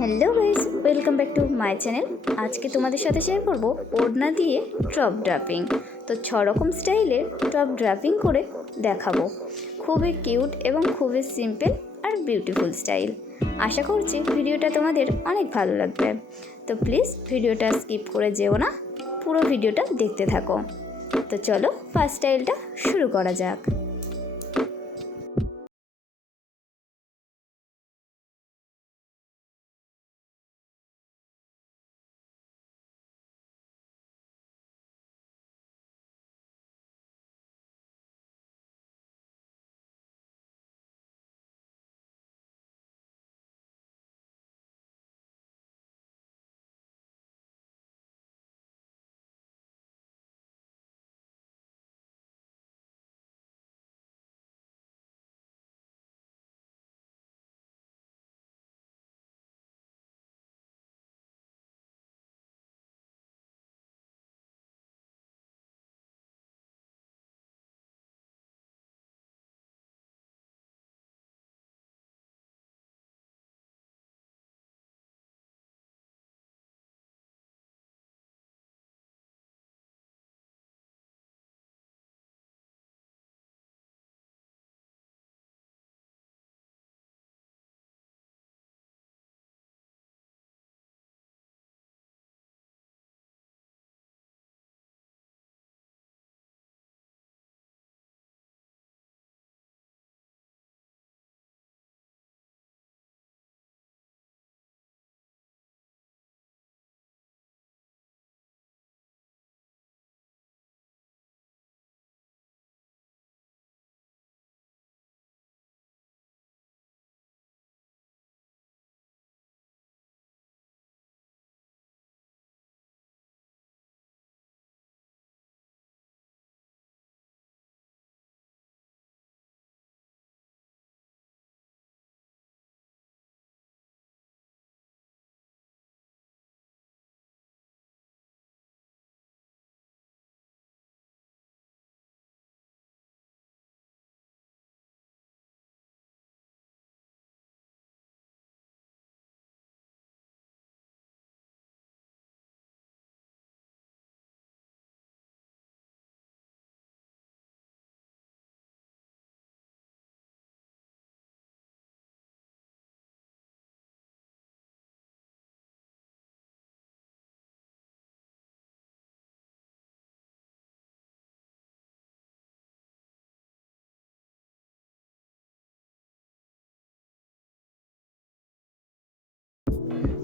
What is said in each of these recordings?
Hello guys, welcome back to my channel. আজকে তোমাদের সাথে শেয়ার করব ওড়না দিয়ে টপ ড্রাপিং। তো 6 রকম স্টাইলের টপ ড্রাপিং করে দেখাবো। খুবই কিউট এবং খুবই সিম্পল আর বিউটিফুল স্টাইল। আশা করছি ভিডিওটা তোমাদের অনেক ভালো লাগবে। তো প্লিজ ভিডিওটা স্কিপ করে যেও না, পুরো ভিডিওটা দেখতে থাকো। তো চলো ফার্স্ট স্টাইলটা শুরু করা যাক।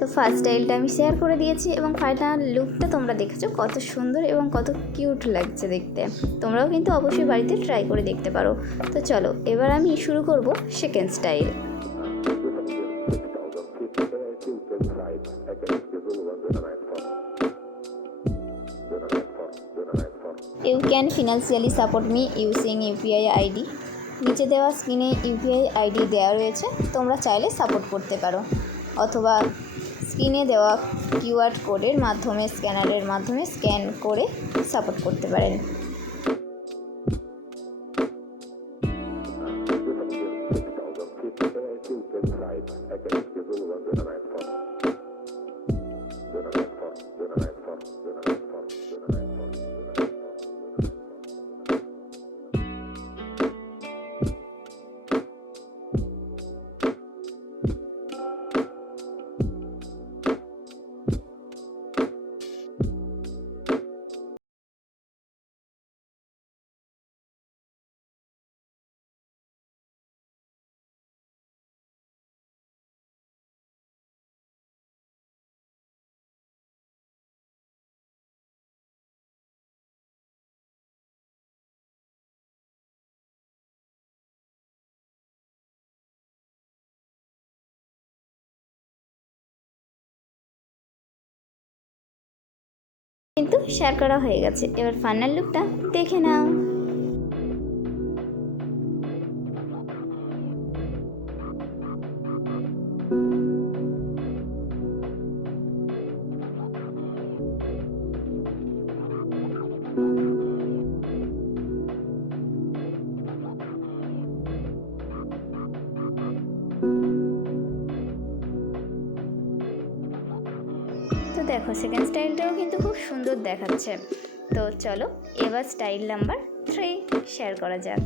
তো ফার্স্ট স্টাইলটা আমি শেয়ার করে দিয়েছি এবং ফাইনাল লুকটা তোমরা দেখেছো কত সুন্দর এবং কত কিউট লাগছে দেখতে। তোমরাও কিন্তু অবশ্যই বাড়িতে ট্রাই করে দেখতে পারো। তো চলো এবার আমি শুরু করব second style. You can financially support me using UPI ID. নিচে দেওয়া স্ক্রিনে ইউপিআই আইডি দেওয়া রয়েছে, তোমরা চাইলে সাপোর্ট করতে পারো, অথবা স্ক্রিনে দেওয়া কিউআর কোডের মাধ্যমে স্ক্যানারের মাধ্যমে স্ক্যান করে সাপোর্ট করতে পারেন। কিন্তু শেয়ার করা হয়ে গেছে, এবার ফাইনাল লুকটা দেখে নাও। তো দেখো সেকেন্ড স্টাইলটাও কিন্তু খুব সুন্দর দেখাচ্ছে। তো চলো এবার স্টাইল নাম্বার 3 শেয়ার করা যাক।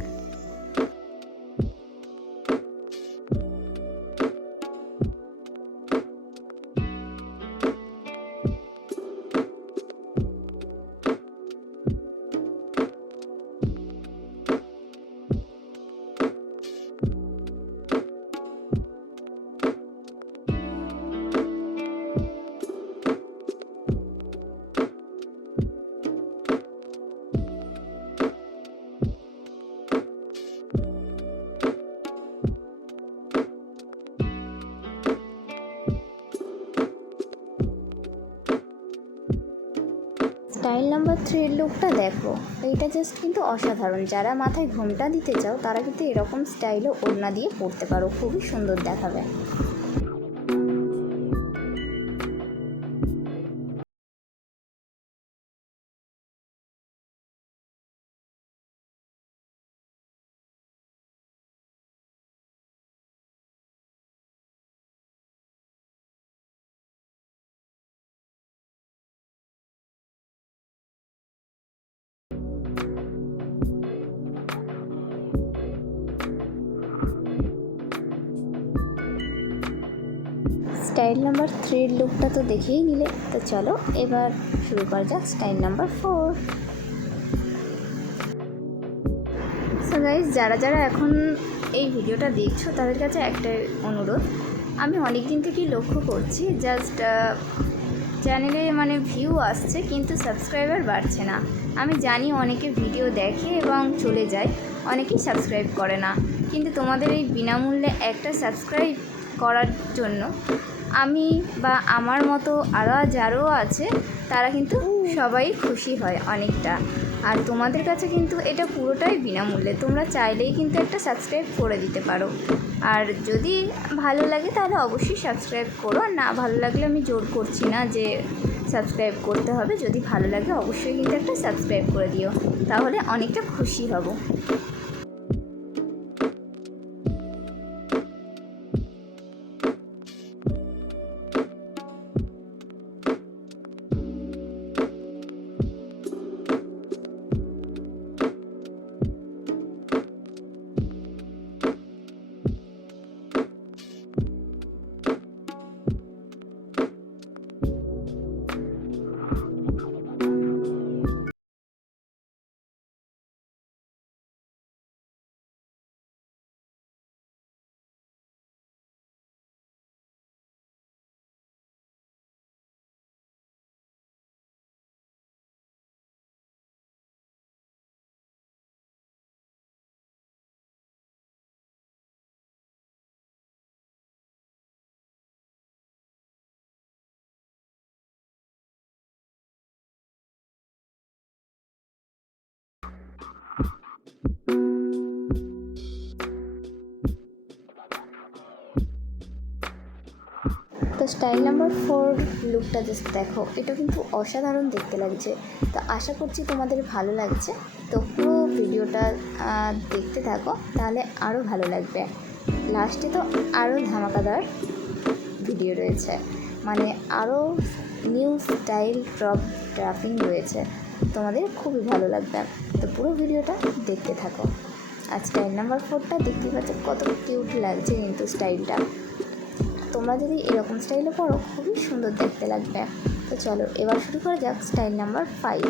স্টাইল নাম্বার 3 এর লুকটা দেখো, এইটা জাস্ট কিন্তু অসাধারণ। যারা মাথায় ঘোমটা দিতে চাও তারা কিন্তু এরকম স্টাইলও ওড়না দিয়ে পরতে পারো, খুবই সুন্দর দেখাবে। স্টাইল নাম্বার 3 এর লুকটা তো দেখেই নিলে, তো চলো এবার শুরু করা যাক স্টাইল নাম্বার 4। সো গাইজ, যারা যারা এখন এই ভিডিওটা দেখছো তাদের কাছে একটাই অনুরোধ, আমি অনেক দিন থেকেই লক্ষ্য করছি জাস্ট চ্যানেলে মানে ভিউ আসছে কিন্তু সাবস্ক্রাইবার বাড়ছে না। আমি জানি অনেকে ভিডিও দেখে এবং চলে যায়, অনেকেই সাবস্ক্রাইব করে না, কিন্তু তোমাদের এই বিনামূল্যে একটা সাবস্ক্রাইব করার জন্য আমি বা আমার মতো আরও যারও আছে তারা কিন্তু সবাই খুশি হয় অনেকটা। আর তোমাদের কাছে কিন্তু এটা পুরোটাই বিনামূল্যে, তোমরা চাইলেই কিন্তু একটা সাবস্ক্রাইব করে দিতে পারো। আর যদি ভালো লাগে তাহলে অবশ্যই সাবস্ক্রাইব করো, আর না ভালো লাগলে আমি জোর করছি না যে সাবস্ক্রাইব করতে হবে। যদি ভালো লাগে অবশ্যই কিন্তু একটা সাবস্ক্রাইব করে দিও, তাহলে অনেকটা খুশি হব। তো স্টাইল নাম্বার 4 লুকটা জাস্ট দেখো, এটা কিন্তু অসাধারণ দেখতে লাগছে। তো আশা করছি তোমাদের ভালো লাগছে। তো পুরো ভিডিওটা দেখতে থাকো, তাহলে আরও ভালো লাগবে। লাস্টে তো আরও ধামাকাদার ভিডিও রয়েছে, মানে আরও নিউ স্টাইল ড্রাফিং রয়েছে, তোমাদের খুবই ভালো লাগবে। তো পুরো ভিডিওটা দেখতে থাকো। আর স্টাইল নাম্বার 4টা দেখতে পাচ্ছ কত কিউট লাগছে কিন্তু স্টাইলটা। তোমরা যদি এরকম স্টাইলে পড়ো খুবই সুন্দর দেখতে লাগবে। তো চলো এবার শুরু করা যাক স্টাইল নাম্বার 5।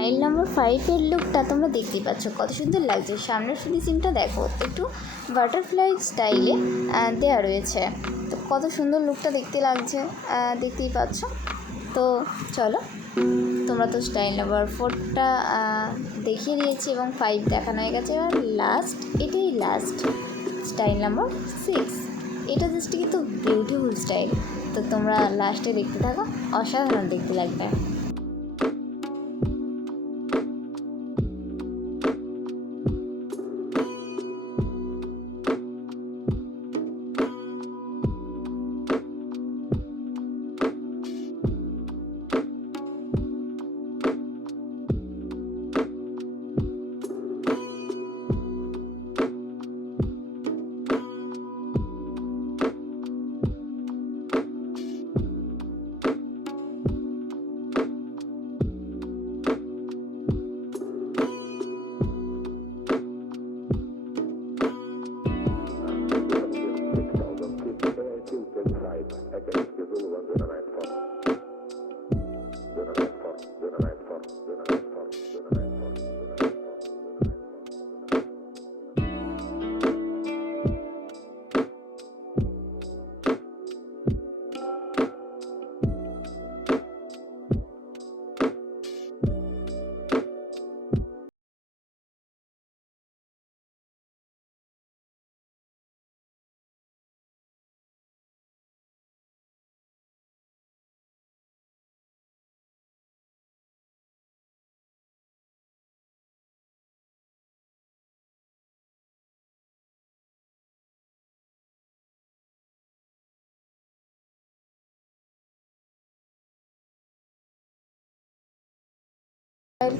স্টাইল নাম্বার 5-এর লুকটা তোমরা দেখতেই পাচ্ছ কত সুন্দর লাগছে। সামনের ফিনিশিংটা দেখো, একটু বাটারফ্লাই স্টাইলে দেওয়া রয়েছে। তো কত সুন্দর লুকটা দেখতে লাগছে, দেখতেই পাচ্ছ। তো চলো, তোমরা তো স্টাইল নাম্বার 4টা দেখিয়ে দিয়েছি এবং 5 দেখানো হয়ে গেছে। এবার লাস্ট, এটাই লাস্ট স্টাইল নাম্বার 6। এটা জাস্ট কিন্তু বিউটিফুল স্টাইল। তো তোমরা লাস্টে দেখতে থাকো, অসাধারণ দেখতে লাগবে।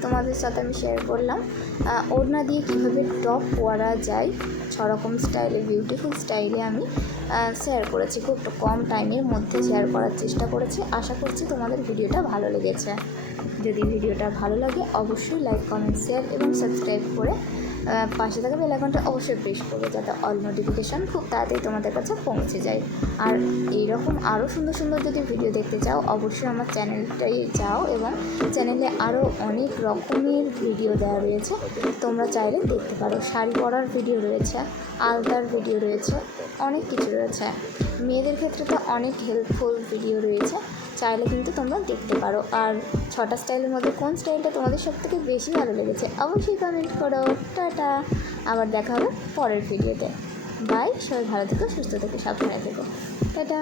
তোমাদের সাথে আমি শেয়ার করলাম ওড়না দিয়ে কীভাবে টপ পরা যায়। 6 রকম স্টাইলে, বিউটিফুল স্টাইলে আমি শেয়ার করেছি। খুব কম টাইমের মধ্যে শেয়ার করার চেষ্টা করেছি। আশা করছি তোমাদের ভিডিওটা ভালো লেগেছে। যদি ভিডিওটা ভালো লাগে অবশ্যই লাইক, কমেন্ট, শেয়ার এবং সাবস্ক্রাইব করে পাশে থাকা বেল আইকনটা অবশ্যই প্রেস করবে, যাতে অল নোটিফিকেশান খুব তাড়াতাড়ি তোমাদের কাছে পৌঁছে যায়। আর এইরকম আরও সুন্দর সুন্দর যদি ভিডিও দেখতে চাও অবশ্যই আমার চ্যানেলটাই যাও, এবং চ্যানেলে আরও অনেক রকমের ভিডিও দেওয়া রয়েছে, তোমরা চাইলে দেখতে পারো। শাড়ি পরার ভিডিও রয়েছে, আলতার ভিডিও রয়েছে, অনেক কিছু রয়েছে। মেয়েদের ক্ষেত্রে তো অনেক হেল্পফুল ভিডিও রয়েছে, চাইলে কিন্তু তোমরা দেখতে পারো। আর 6টা স্টাইলের মধ্যে কোন স্টাইলটা তোমাদের সবথেকে বেশি ভালো লেগেছে অবশ্যই কমেন্ট করো। টাটা, আবার দেখা হবে পরের ভিডিওতে। বাই, সবাই ভালো থেকো, সুস্থ থেকো, সাবধানে থেকো। টাটা।